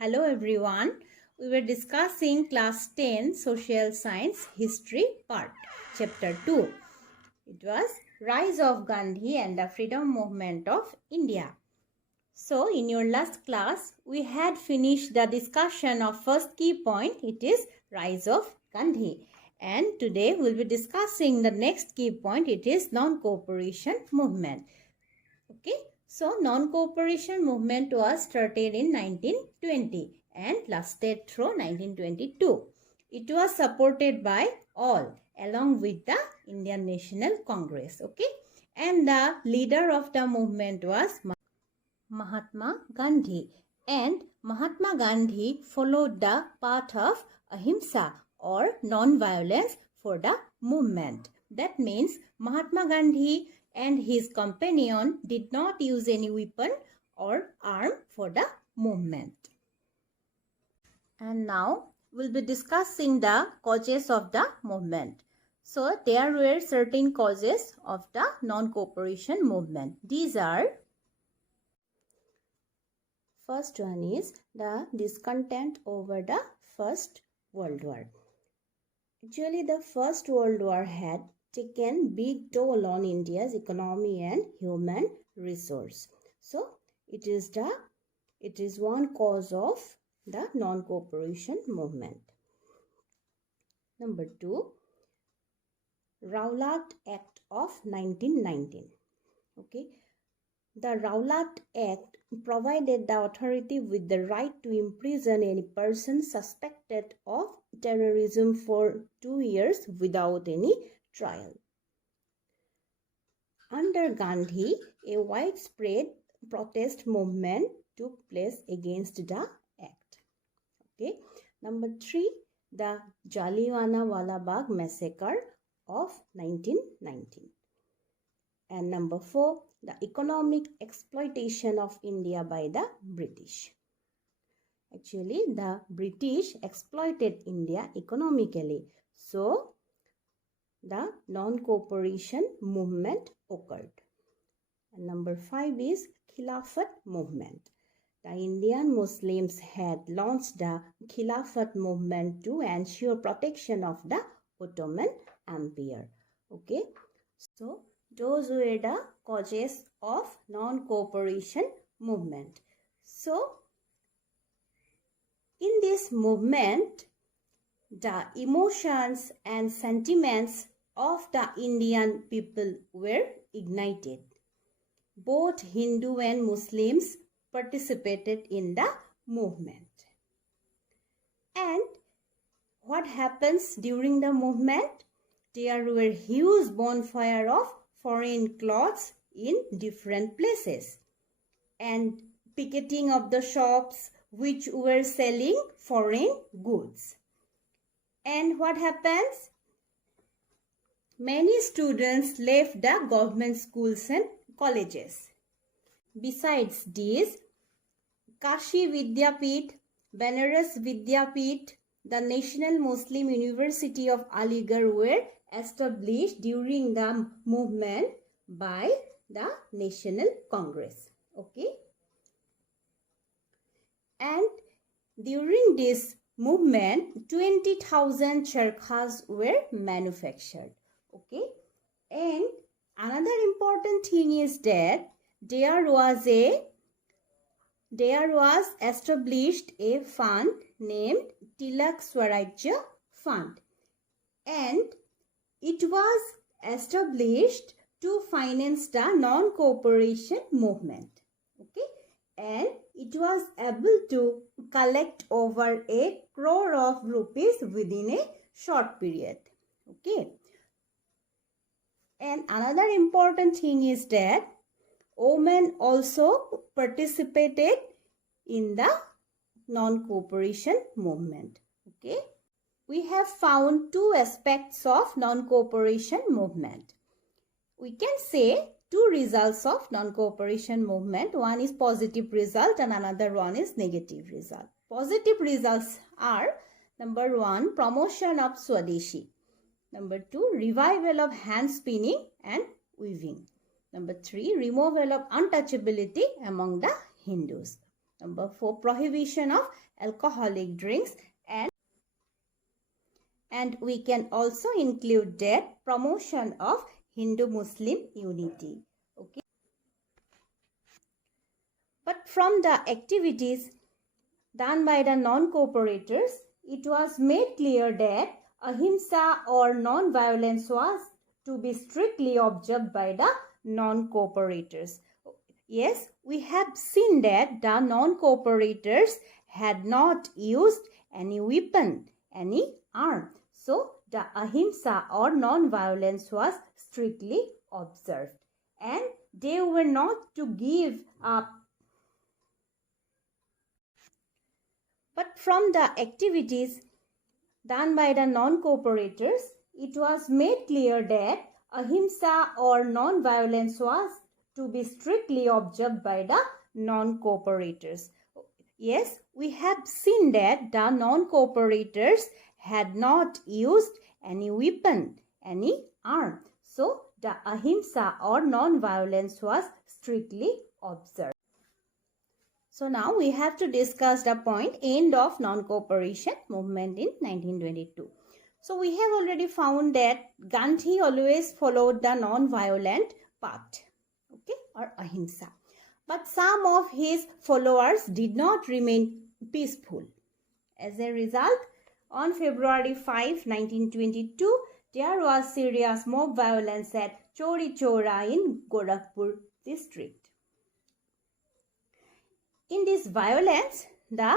Hello everyone. We were discussing class 10 social science history part chapter 2. It was Rise of Gandhi and the Freedom Movement of India. So in your last class we had finished the discussion of first key point, it is Rise of Gandhi, and today we'll be discussing the next key point, it is non-cooperation movement. Okay, so non-cooperation movement was started in 1920 and lasted through 1922. It was supported by all along with the Indian National Congress. Okay, and the leader of the movement was Mahatma Gandhi, and Mahatma Gandhi followed the path of ahimsa or non-violence for the movement. That means Mahatma Gandhi and his companion did not use any weapon or arm for the movement. And now we'll be discussing the causes of the movement. So there were certain causes of the non-cooperation movement. These are: first one is the discontent over the First World War. Actually, the First World War had taken big toll on India's economy and human resource. So, it is one cause of the non-cooperation movement. Number 2, Rowlatt Act of 1919. Okay, the Rowlatt Act provided the authority with the right to imprison any person suspected of terrorism for 2 years without any trial. Under Gandhi, a widespread protest movement took place against the act. Okay. Number 3, the Jallianwala Bagh massacre of 1919. And number 4, the economic exploitation of India by the British. Actually, the British exploited India economically. So, the non-cooperation movement occurred. And number 5 is Khilafat movement. The Indian Muslims had launched the Khilafat movement to ensure protection of the Ottoman Empire. Okay, so those were the causes of non-cooperation movement. So, in this movement, the emotions and sentiments of the Indian people were ignited. Both Hindu and Muslims participated in the movement. And what happens during the movement? There were huge bonfire of foreign clothes in different places and picketing of the shops which were selling foreign goods. And what happens? Many students left the government schools and colleges. Besides this, Kashi Vidyapith, Banaras Vidyapith, the National Muslim University of Aligarh were established during the movement by the National Congress. Okay. And during this movement, 20,000 charkhas were manufactured. Okay. And another important thing is that there was established a fund named Tilak Swarajya Fund, and it was established to finance the non-cooperation movement. Okay, and it was able to collect over 1 crore of rupees within a short period. Okay, and another important thing is that women also participated in the non-cooperation movement. Okay, we have found 2 aspects of non-cooperation movement. We can say 2 results of non-cooperation movement. One is positive result and another one is negative result. Positive results are: number 1, promotion of Swadeshi. Number 2, revival of hand spinning and weaving. Number 3, removal of untouchability among the Hindus. Number 4, prohibition of alcoholic drinks, and we can also include that promotion of Hindu-Muslim unity. Okay. But from the activities done by the non-cooperators, it was made clear that ahimsa or non-violence was to be strictly observed by the non-cooperators. Yes, we have seen that the non-cooperators had not used any weapon, any arm. So, the ahimsa or non-violence was strictly observed, and they were not to give up. But from the activities done by the non-cooperators, it was made clear that ahimsa or non-violence was to be strictly observed by the non-cooperators. Yes, we have seen that the non-cooperators had not used any weapon, any arm. So, the ahimsa or non-violence was strictly observed. So, now we have to discuss the point end of non-cooperation movement in 1922. So, we have already found that Gandhi always followed the non-violent path, okay, or ahimsa. But some of his followers did not remain peaceful. As a result, on February 5, 1922, there was serious mob violence at Chori Chora in Gorakhpur district. In this violence, the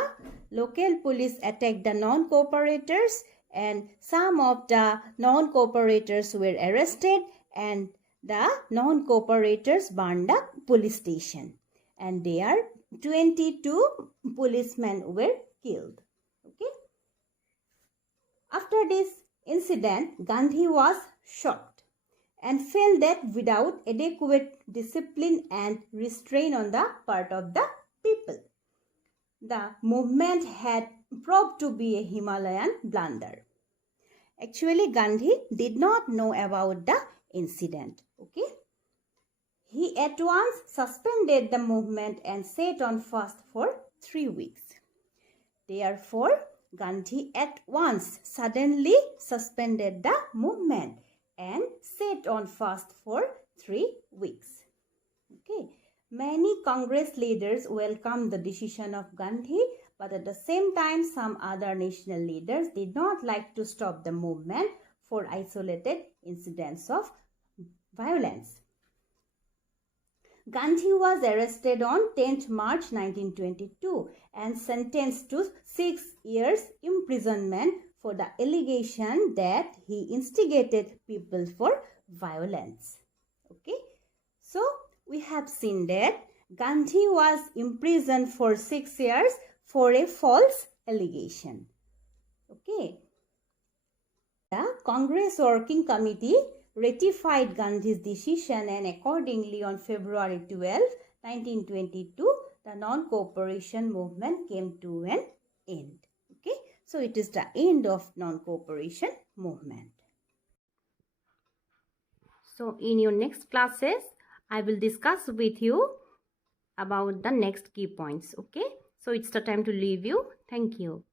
local police attacked the non-cooperators, and some of the non-cooperators were arrested, and the non-cooperators burned the police station, and there 22 policemen were killed. Okay. After this incident, Gandhi was shocked and felt that without adequate discipline and restraint on the part of the people, the movement had proved to be a Himalayan blunder. Actually, Gandhi did not know about the incident. Okay. He at once suspended the movement and sat on fast for 3 weeks. Therefore, Gandhi at once suddenly suspended the movement and sat on fast for 3 weeks. Okay. Many Congress leaders welcomed the decision of Gandhi, but at the same time, some other national leaders did not like to stop the movement for isolated incidents of violence. Gandhi was arrested on 10th March 1922 and sentenced to 6 years imprisonment for the allegation that he instigated people for violence. Okay, so we have seen that Gandhi was imprisoned for 6 years for a false allegation. Okay, the Congress Working Committee ratified Gandhi's decision, and accordingly on February 12, 1922, the non-cooperation movement came to an end. Okay, so it is the end of non-cooperation movement. So in your next classes, I will discuss with you about the next key points. Okay, so it's the time to leave you. Thank you.